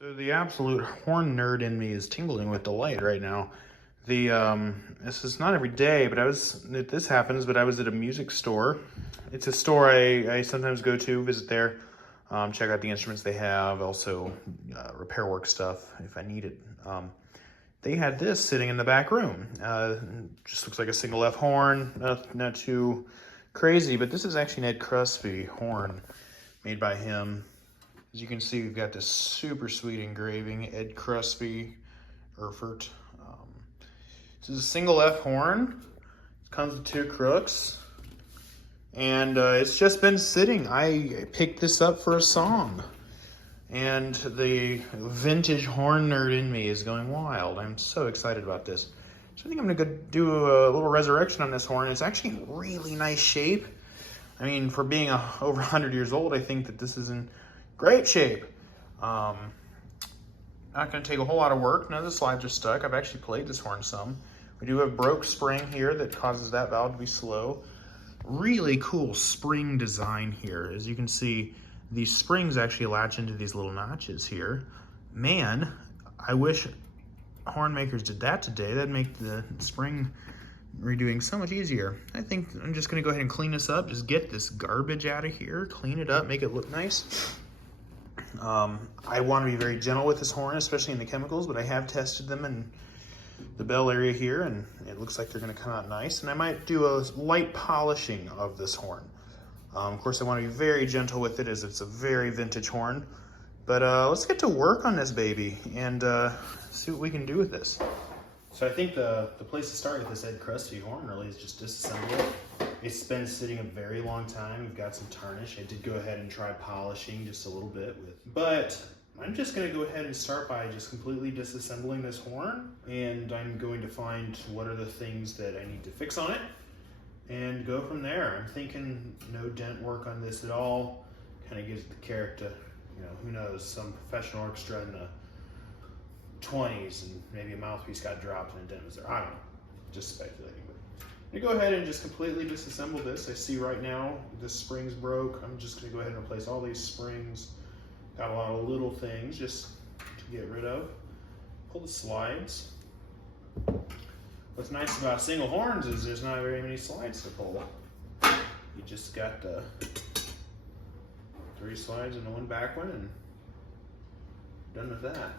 So the absolute horn nerd in me is tingling with delight right now. This is not every day, but this happens, but I was at a music store. It's a store I sometimes go to, visit there, check out the instruments they have, also repair work stuff if I need it. They had this sitting in the back room. Just looks like a single F horn, not too crazy, but this is actually an Ed Kruspe horn made by him. As you can see, we've got this super sweet engraving, Ed Kruspe, Erfurt. This is a single F horn. It comes with 2 crooks. And it's just been sitting. I picked this up for a song. And the vintage horn nerd in me is going wild. I'm so excited about this. So I think I'm gonna go do a little resurrection on this horn. It's actually in really nice shape. I mean, for being over 100 years old, I think that this is in great shape. Not gonna take a whole lot of work. None of the slides are stuck. I've actually played this horn some. We do have broke spring here that causes that valve to be slow. Really cool spring design here. As you can see, these springs actually latch into these little notches here. Man, I wish horn makers did that today. That'd make the spring redoing so much easier. I think I'm just gonna go ahead and clean this up. Just get this garbage out of here, clean it up, make it look nice. I want to be very gentle with this horn, especially in the chemicals, but I have tested them in the bell area here, and it looks like they're going to come out nice. And I might do a light polishing of this horn. Of course, I want to be very gentle with it as it's a very vintage horn. But let's get to work on this baby and see what we can do with this. So I think the place to start with this Ed Kruspe horn really is just disassemble it. It's been sitting a very long time. We've got some tarnish. I did go ahead and try polishing just a little bit but I'm just gonna go ahead and start by just completely disassembling this horn, and I'm going to find what are the things that I need to fix on it and go from there. I'm thinking no dent work on this at all. Kind of gives the character, you know, who knows, some professional orchestra in the 20s and maybe a mouthpiece got dropped and a dent was there. I don't know, just speculating. I'm gonna go ahead and just completely disassemble this. I see right now the springs broke. I'm just gonna go ahead and replace all these springs. Got a lot of little things just to get rid of. Pull the slides. What's nice about single horns is there's not very many slides to pull. You just got 3 slides and 1 back one, and done with that.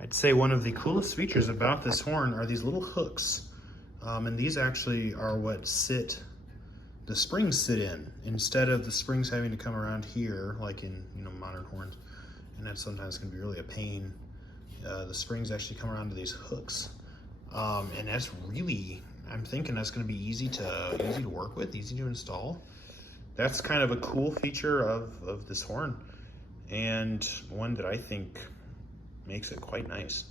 I'd say one of the coolest features about this horn are these little hooks. And these actually are what the springs sit in, instead of the springs having to come around here, like in modern horns. And that sometimes can be really a pain. The springs actually come around to these hooks. And that's really, I'm thinking that's gonna be easy to work with, easy to install. That's kind of a cool feature of this horn, and one that I think makes it quite nice,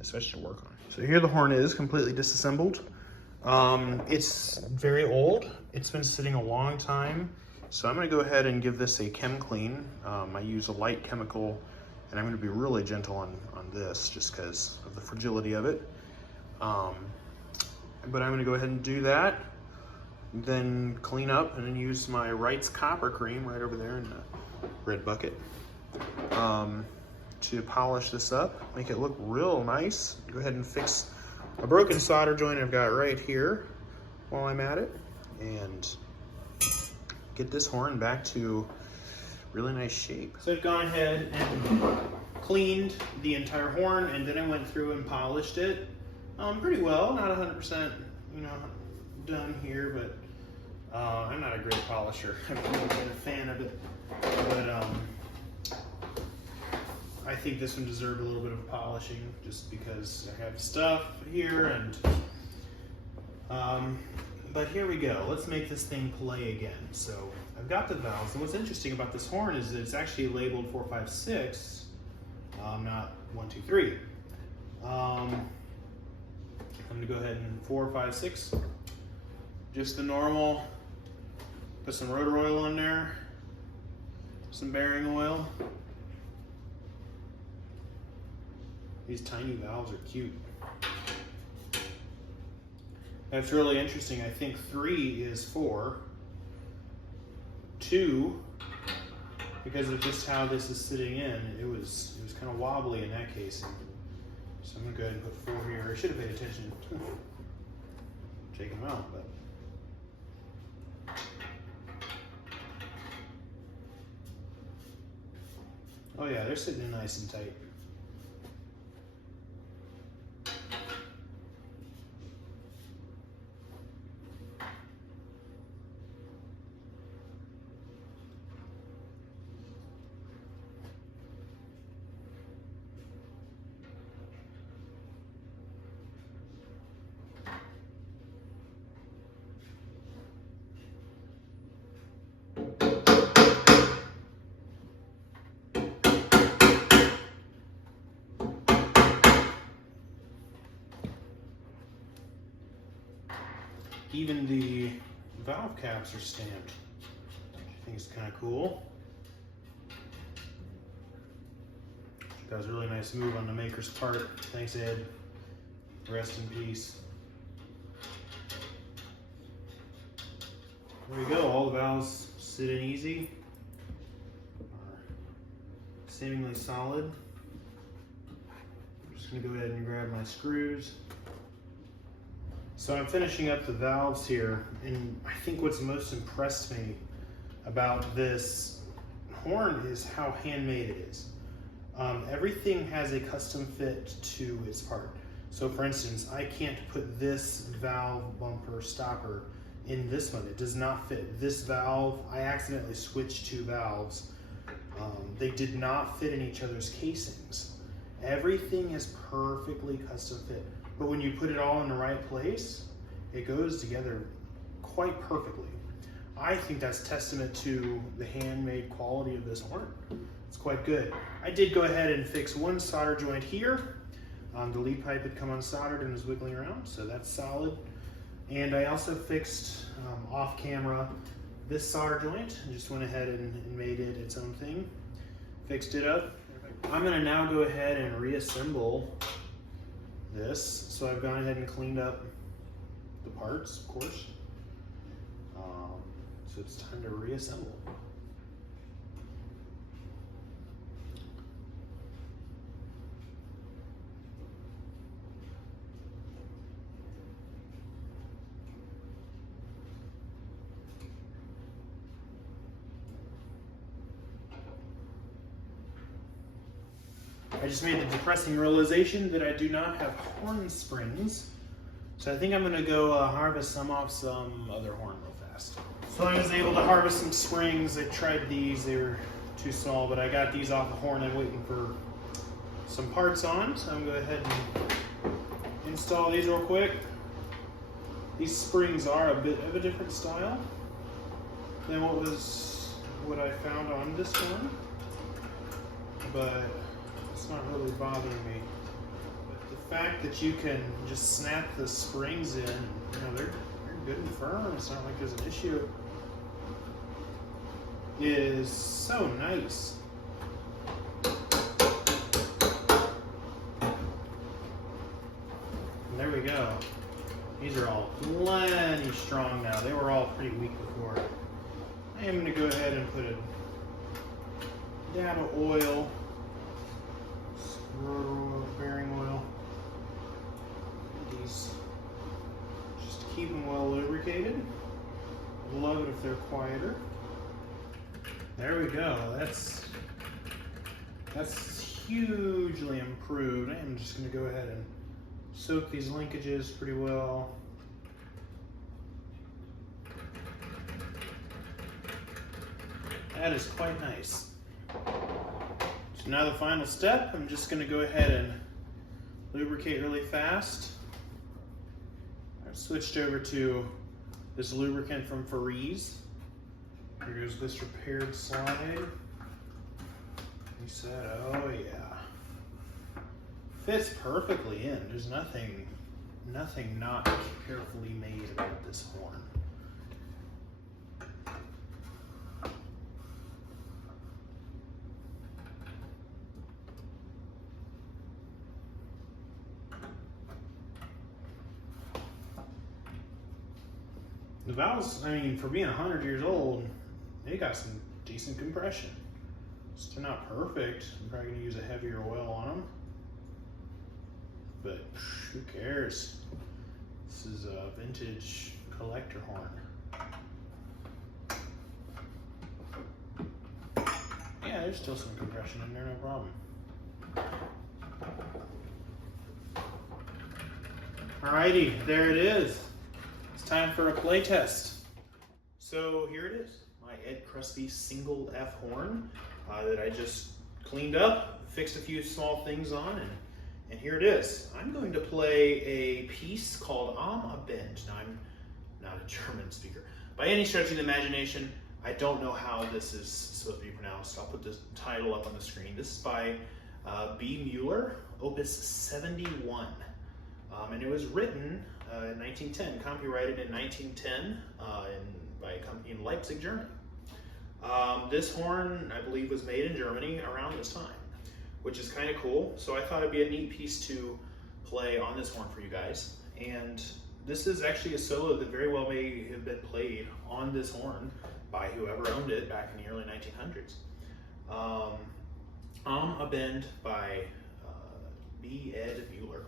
especially to work on. So here the horn is completely disassembled. It's very old. It's been sitting a long time. So I'm gonna go ahead and give this a chem clean. I use a light chemical, and I'm gonna be really gentle on this just because of the fragility of it. But I'm gonna go ahead and do that, then clean up and then use my Wright's copper cream right over there in the red bucket. To polish this up, make it look real nice. Go ahead and fix a broken solder joint I've got right here while I'm at it, and get this horn back to really nice shape. So I've gone ahead and cleaned the entire horn, and then I went through and polished it pretty well. Not 100%, you know, done here, but I'm not a great polisher. I've never been a fan of it, but I think this one deserved a little bit of polishing just because I have stuff here, and but here we go. Let's make this thing play again. So I've got the valves, and what's interesting about this horn is that it's actually labeled 4, 5, 6, not 1, 2, 3. I'm gonna go ahead and 4, 5, 6. Just the normal. Put some rotor oil on there, some bearing oil. These tiny valves are cute. That's really interesting. I think 3 is 4. 2, because of just how this is sitting in, it was kind of wobbly in that case. So I'm gonna go ahead and put 4 here. I should have paid attention. Take them out, but. Oh yeah, they're sitting in nice and tight. Even the valve caps are stamped, which I think is kind of cool. That was a really nice move on the maker's part. Thanks, Ed. Rest in peace. There we go. All the valves sit in easy, are seemingly solid. I'm just going to go ahead and grab my screws. So I'm finishing up the valves here, and I think what's most impressed me about this horn is how handmade it is. Everything has a custom fit to its part. So for instance, I can't put this valve bumper stopper in this one. It does not fit. This valve, I accidentally switched 2 valves. They did not fit in each other's casings. Everything is perfectly custom fit. But when you put it all in the right place, it goes together quite perfectly. I think that's testament to the handmade quality of this horn. It's quite good. I did go ahead and fix one solder joint here. The lead pipe had come unsoldered and was wiggling around, so that's solid. And I also fixed off camera this solder joint and just went ahead and made it its own thing. Fixed it up. I'm gonna now go ahead and reassemble this. So I've gone ahead and cleaned up the parts, of course. So it's time to reassemble. I just made the depressing realization that I do not have horn springs. So I think I'm gonna go harvest some off some other horn real fast. So I was able to harvest some springs. I tried these, they were too small, but I got these off the horn. I'm waiting for some parts on, so I'm gonna go ahead and install these real quick. These springs are a bit of a different style than what I found on this one, but it's not really bothering me. But the fact that you can just snap the springs in, you know, they're good and firm, it's not like there's an issue, is so nice. And there we go. These are all plenty strong now. They were all pretty weak before. I am going to go ahead and put a dab of oil, rotor oil, bearing oil. These just to keep them well lubricated. Love it if they're quieter. There we go. That's hugely improved. I'm just going to go ahead and soak these linkages pretty well. That is quite nice. So now the final step, I'm just going to go ahead and lubricate really fast. I've switched over to this lubricant from Fariz. Here goes this repaired slide. Reset, oh yeah. Fits perfectly in. There's nothing not carefully made about this horn. The valves, I mean, for being 100 years old, they got some decent compression. Still not perfect. I'm probably gonna use a heavier oil on them, but who cares? This is a vintage collector horn. Yeah, there's still some compression in there, no problem. Alrighty, there it is. It's time for a play test. So here it is, my Ed Kruspe single F horn that I just cleaned up, fixed a few small things on, and here it is. I'm going to play a piece called Am a Bend. Now, I'm not a German speaker. By any stretch of the imagination, I don't know how this is supposed to be pronounced. I'll put the title up on the screen. This is by B. Mueller, Opus 71. And it was written in 1910, copyrighted in 1910 by a company in Leipzig, Germany. This horn, I believe, was made in Germany around this time, which is kind of cool. So I thought it'd be a neat piece to play on this horn for you guys. And this is actually a solo that very well may have been played on this horn by whoever owned it back in the early 1900s. Am a Bend by B. Ed Mueller.